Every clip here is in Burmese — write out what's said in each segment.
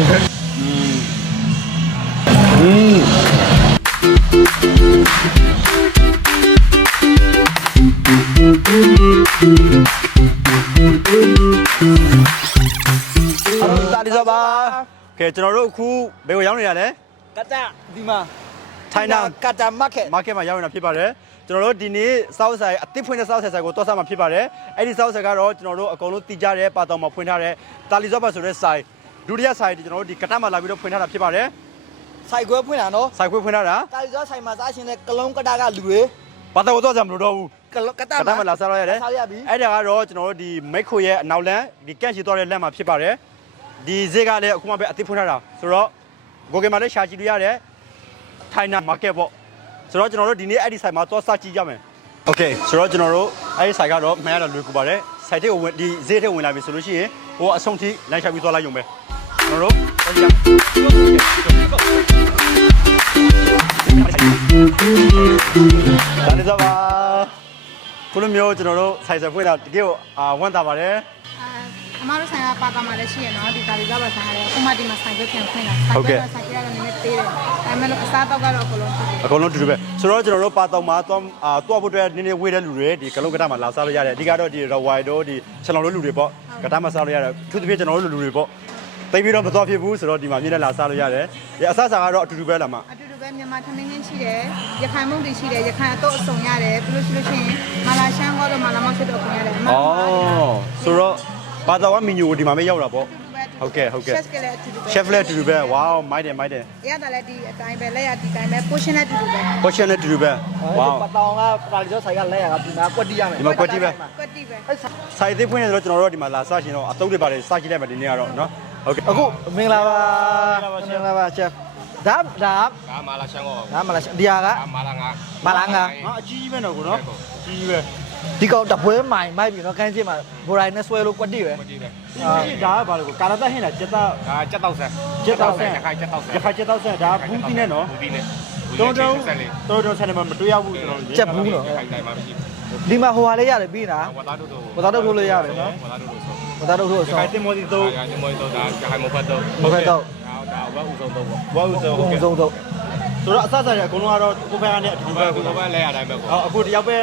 大家吧，给ကျွန်တော်တို့အခုဘယ်ကိုရောက်နေရလဲကတဒီမှာ ထိုင်းနာ ကတ market market မှာရောက်နေတာဖြစ်ပါတယ်ကျွန်တော်တို့ဒီနေ့စောက်ဆိုင်အသစ်ဖွင့်တဲ့စောက်ဆိုင်ကိုတွားစားမှာဖြစ်ပါတယ်အဲ့ဒီစောက်ဆိုင်ကတော့ကျွန်တော်တို့အကုန်လုံးတည်ကြတဲ့ပါတော်မှာဖွင့်ထားတဲ့တာလီဇော့ဘတ်ဆိုတဲ့ဆိုင်ဒုတိယဆိုင်ကျွန်တော်တို့ဒီကတမှာလာပြီးတော့ဖွင့်ထားတာဖြစ်ပါတယ်ဆိုင်ခွဲဖွင့်တာနော်ဆိုင်ခွဲဖွင့်ထားတာတာလီဇောဆိုင်မှာစားရှင်တဲ့ကလုံးကတကလူတွေဘာတော်တော့ကြမလို့တော့ဘူးကတမှာလာစားရရတယ်အဲ့ဒါကတော့ကျွန်တော်တို့ဒီမိတ်ခွေရဲ့အနောက်လမ်းဒီကန့်ရှိသွားတဲ့လမ်းမှာဖြစ်ပါတယ်ဒီဈေးကလည်းအခုမှပဲအသစ်ဖွင့်ထားတာဆိုတော့ကိုကင်မှာလည်းရှာကြည့်လို့ရတယ်ထိုင်းနာ market ပေါ့ဆိုတော့ကျွန်တော်တို့ဒီနေ့အဲ့ဒီဆိုင်မှာသွားစကြည့်ကြမယ်โอเคဆိုတော့ကျွန်တော်တို့အဲ့ဒီဆိုင်ကတော့မှန်ရတော့လွယ်ကူပါတယ်ဆိုင်တဲ့ကိုဝင်ဒီဈေးထဲဝင်လာပြီဆိုလို့ရှိရင်ဟိုအဆုံးထိလမ်းလျှောက်ပြီးသွားလိုက်ရုံပဲကျွန်တော်တို့ဒါလည်းတော့ပါခုလိုမျိုးကျွန်တော်တို့ဆိုင်ဆက်ဖွင့်တာတကယ်ကိုဝမ်းသာပါတယ်အမတို့ဆိုင်ကပါတာမှလည်းရှိရနော်ဒီတာလီဇော့ဘတ်ဆိုင်ရတယ်အခုမှဒီမှာဆိုင်ခွဲပြန်ဖွင့်တာဆိုင်ခွဲဆိုင်ကြရတော့နည်းနည်းသေးတယ်ဒါပေမဲ့လို့အစားတော့ကတော့အကုန်လုံးတူပဲဆိုတော့ကျွန်တော်တို့ပါတောင်မှာတွားဖို့အတွက်နည်းနည်းဝေးတဲ့လူတွေဒီကလုံးကတမှာလာစားလို့ရတယ်အဓိကတော့ဒီရဝိုင်တို့ဒီခြေလောင်တို့လူတွေပေါ့ကတမှာစားလို့ရတယ်သူတစ်ပြည့်ကျွန်တော်တို့လူတွေပေါ့တိတ်ပြီးတော့မသွားဖြစ်ဘူးဆိုတော့ဒီမှာမြင်းနဲ့လာစားလို့ရတယ်ဒီအစားစားကတော့အတူတူပဲလားမအတူတူပဲမြန်မာထမင်းချင်းရှိတယ်ရခိုင်မုန့်တွေရှိတယ်ရခိုင်အတော့အစုံရတယ်ပြီးလို့ရှိရင်မာလာရှမ်းကောတော့မာလာမောက်စစ်တော့ခွင့်ရတယ်ဩဆိုတော့ဘာသာဝမီနူကိုဒီမှာပဲရောက်တာပေါ့ဟုတ်ကဲ့ chef လည်းအတူတူပဲ wow မိုက်တယ်ရတာလည်းဒီအတိုင်းပဲလက်ရဒီတိုင်းပဲ portion လည်းအတူတူပဲ portion လည်းအတူတူပဲ wow ပတောင်ကတာလီဇောဆိုင်ကလက်ရကဒီမှာကွက်တီးရမယ်ဒီမှာကွက်တီးပဲဆိုင်သေးဖွင့်နေတော့ကျွန်တော်တို့ဒီမှာလာစရှင်တော့အတုပ်တွေပါတယ်စကြည့်လိုက်မယ်ဒီနေ့ကတော့เนาะဟုတ်ကဲ့အခုမင်္ဂလာပါ chef ဒါမာလာရှမ်းကောဒါမာလာဒီဟာကမာလာငါအကြီးကြီးပဲနော်ကိုနော်အကြီးကြီးပဲဒီကောင်တပွဲမိုင်မိုက်ပြီနော်ခန်းချင်းမှာဘိုရိုင်းနဲ့ဆွဲလို့ကွက်တိပဲဒါကဘာလဲကိုကာရတာဟင်းလားကျက်သားဒါကျက်တောက်ဆန်ရခိုင်ကျက်တောက်ဆန်ဒါဘူးတီးနဲ့နော်ဘူးတီးနဲ့တော်ဆန်တယ်မတွေ့ရဘူးကျွန်တော်ကျက်ဘူးနော်ဒီမှာဟိုဟာလေးရတယ်ပြီးလားဝါသားတို့ထိုးလို့ရတယ်နော်ဝါသားတို့ထိုးဆိုတင်မော်ဒီတော့ဒါရခိုင်မဖတ်တော့ဒါဝက်ဥဆုံးတော့ဝက်ဥဆုံးတော့ဆိုတော့အစစရအကုန်လုံးကတော့ကိုဖက်ကနေအထူးပဲကိုဖက်လဲရတိုင်းပဲကိုအခုတယောက်ပဲ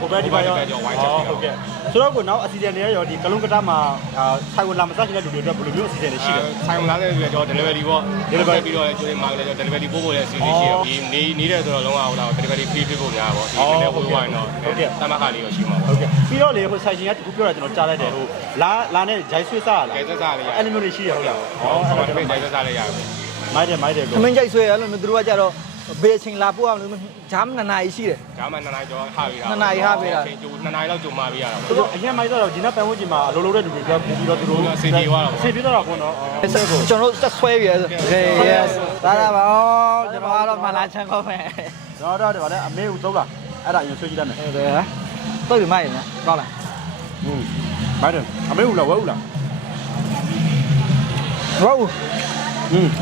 ကိုဖက်ဒီပါရောဟုတ်ကဲ့ဆိုတော့ကိုနောက်အစီအစဉ်တွေရောဒီကလုံးကတမှာဆိုင်ဝင်လာမစချင်တဲ့လူတွေအတွက်ဘယ်လိုမျိုးအစီအစဉ်တွေရှိလဲဆိုင်ဝင်လာတဲ့လူတွေတော့ delivery ပေါ့ delivery ပြီးတော့ကျိုးရမှာလည်း delivery ပို့ဖို့လည်းအစီအစဉ်ရှိရဒီနေတဲ့ဆိုတော့လုံးဝဟိုတော့ delivery free ဖြစ်ဖို့များပေါ့ဒီလည်းဝေးဝိုင်းတော့ဟုတ်ကဲ့တမခါလေးရောရှိမှာဟုတ်ကဲ့ပြီးတော့လေဟိုဆိုင်ရှင်ကတခုပြောတာကျွန်တော်ကြားလိုက်တယ်ဟိုလာနဲ့ဂျိုင်းဆွေးစားလားဂျိုင်းဆွေးစားလေးရအဲ့လိုမျိုးတွေရှိရဟုတ်လားအဲ့ဒါပဲဂျိုင်းဆွေးစားလေးရတယ်မိုက်တယ်ကိုသမင်းကြိုက်ဆွဲရလို့မျိုးတို့ကကြတော့ဘေးအချိန်လာပို့အောင်လို့ဂျမ်း2နာရီရှိတယ်ဂျမ်း2နာရီကျော်ဟာပြီးတာ2နာရီဟာပြီးတာ2နာရီလောက်ကြုံမှာပြီးရတာပေါ့သူအရင်မိုက်တော့ဒီနောက်ပန်ဝန်းကျင်မှာအလိုလိုတဲ့လူတွေကပူပြီးတော့သူတို့စီတီသွားတာစီတီသွားတာပေါ့နော်ကျွန်တော်ဆက်ဆွဲရဒါပါကျွန်တော်ကတော့မလာချန်ကောမယ်တော့ဗါလဲအမေကိုသုံးလားအဲ့ဒါရင်ဆွဲကြည့်လိုက်မယ်ဟုတ်တယ်တော့ဒီမိုက်နော်ကောင်းလားမိုက်တယ်အမေဦးလားဝဲဦးလားဝဲဦး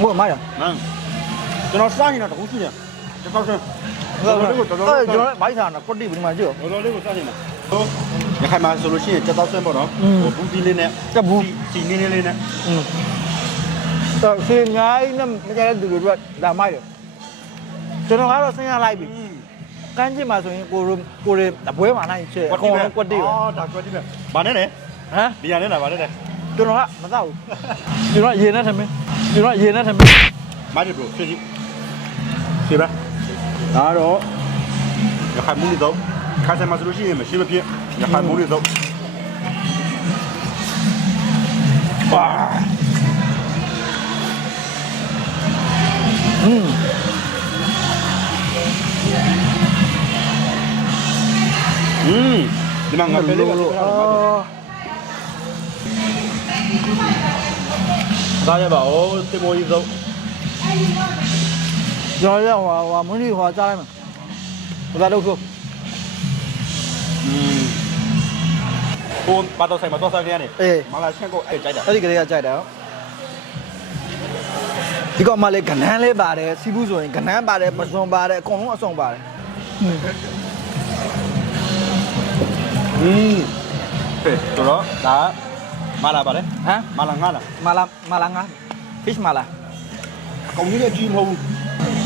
မို့မိုက်ရကျွန်တော်စားနေတာတခုရှိတယ်ကျွန်တော်ဆက်ကျွန်တော်မိုက်စားတာကွတ်တိဘယ်မှာကြည့်တော်တော်လေးကိုစားနေတာဟုတ်ရခိုင်မှာဆိုလို့ရှိရင်ချက်တော့ဆင်းပေါ့နော်ဟိုဘူးတီးလေးနဲ့ချက်ဘူးစီနင်းလေးနဲ့တော့စီမြိုင်းနဲ့မကြတဲ့သူတွေကဒါမိုက်တယ်ကျွန်တော်ကတော့ဆင်းရလိုက်ပြီကန်းကျင်မှာဆိုရင်ကိုရအပွဲမှာနိုင်ချက်အကောင်လုံးကွတ်တိပဲအော်ဒါကွတ်တိပဲဘာနဲ့လဲဟမ်ဒီရနဲ့လားဘာနဲ့လဲကျွန်တော်ကမသောက်ဘူးကျွန်တော်ရေနဲ့ထမင်းမိုက်တယ်ဘရိုဖြစ်ကြည့်ရှိပါဒါတော့ရခိုင်မူးလေးတော့ခါစမှာဆိုလို့ရှိရင်မရှိမဖြစ်ရခိုင်မူးလေးတော့ပါဒီမှာငါပဲလေးကတော့ဒါရပါဦးတင်မိုးကြီးတော့ကျွန်တော်ဟိုမွန်းကြီးဟိုကြားလိုက်မှာဘယ်လိုလုပ်ဆိုဟိုဘာတော့ဆိုင်မှာတော့ဆိုင်ကနေမလာချက်ကိုအဲ့ကြိုက်တာအဲ့ဒီကလေးကကြိုက်တာဒီကောင်မလေးကနန်းလေးပါတယ်စီးဘူးဆိုရင်ကနန်းပါတယ်ပစွန်ပါတယ်အကုန်လုံးအစုံပါတယ်ကဲတော့ဒါမာလာပါတယ်ဟမ်မာလာငါလားမာလာငါက fish မလား ကောင်းကြီးလည်းကြီးမဟုတ်ဘူး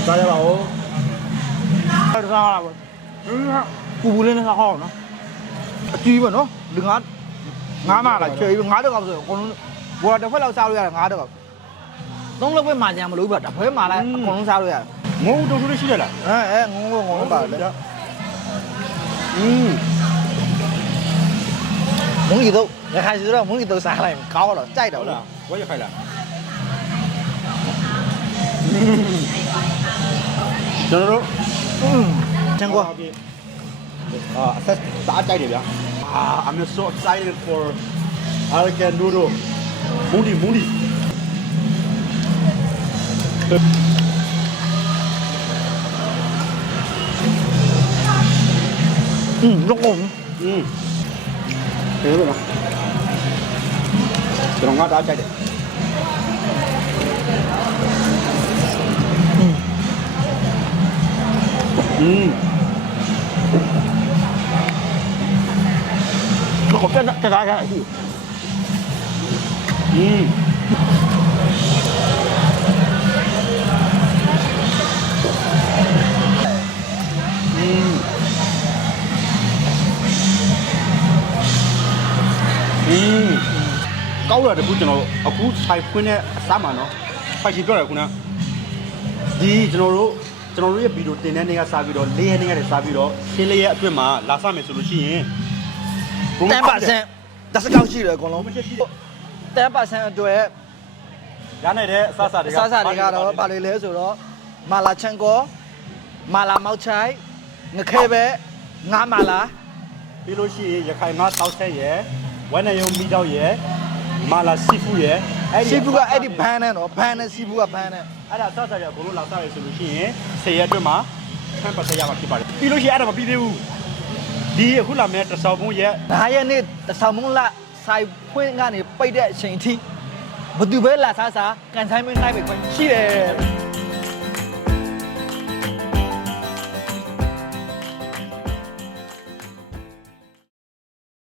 စားရပါဦး အဲ့ဒါလားပူပူလေးနဲ့စားဟောင်းနော်အကြီးပဲနော်ဒီငါမလားချေပြီး9တော့ဆိုအကုန်လုံးဘောတစ်ဖက်လောက်စားလို့ရတယ်9တော့သုံးလောက်ပဲမာကြံမလို့ပြတစ်ဖက်မာလိုက်အကုန်လုံးစားလို့ရတယ် ငုံတူတူလေးရှိရလား ငုံလုံးပါလေမုန်ကြီးတော့ရခိုင်စီတော့မုန်ကြီးတော့စားလိုက်ကောင်းတော့ကြိုက်တော့ ဟုတ်လားဝါရခိုင်လားကျွန်တော်တို့ ချန်ကွာ အသက်သားကြိုက်တယ်ဗျာI'm so excited for Arakan noodle Mundi လုံးဝ တယ်လို့နော်ကျွန်တော်ငါသားကြိုက်တယ်ကိုပြတ်တာရရှိကောက်ရတဲ့ခုကျွန်တော်အခုဆိုင်ဖွင့်တဲ့အစားမှာနော်ဖိုက်ချီပြောရခုနဒီကျွန်တော်တို့ရဲ့ဗီဒီယိုတင်တဲ့နေ့ကစားပြီးတော့၄ရက်နေ့ကတည်းကစားပြီးတော့ရှင်းလေးရဲ့အတွင်းမှာလာစမယ်ဆိုလို့ရှိရင် 10%တက်စကောက်ရှိတယ်အကုန်လုံး မရှိရှိ 10%အတွက် ရနိုင်တဲ့အစားစားတွေ စားစားတွေကတော့ဘာတွေလဲဆိုတော့မာလာချန်ကိုမာလာမောက်ချိုင်ငခဲပဲငါမာလာ ပြီးလို့ရှိရင်ရခိုင်ငါတောက်ဆက်ရယ်ဝမ်းနေယုံမီတောက်ရယ်မာလာစီဖူရယ် စီဖူကအဲ့ဒီဘန်းနဲ့နော်ဘန်းနဲ့စီဖူကဘန်းနဲ့ အဲ့ဒါစားစားရအကုန်လုံးလာစားရဆိုလို့ရှိရင်10ရက်အတွင်းမှာ10%ရမှာဖြစ်ပါတယ်ပြီးလို့ရှိရင်အဲ့ဒါမပြီးသေးဘူးဒီအခုလာမဲ့တဆောက်ဖုံးရဲ့ 9ရက်နေ့တဆောင်မုံလာဆိုင်ဖွင့်ကနေပိတ်တဲ့အချိန်ထိဘယ်သူပဲလာစားကန်ဆိုင်မင်းနိုင်ပဲခွင့်ရှိတယ်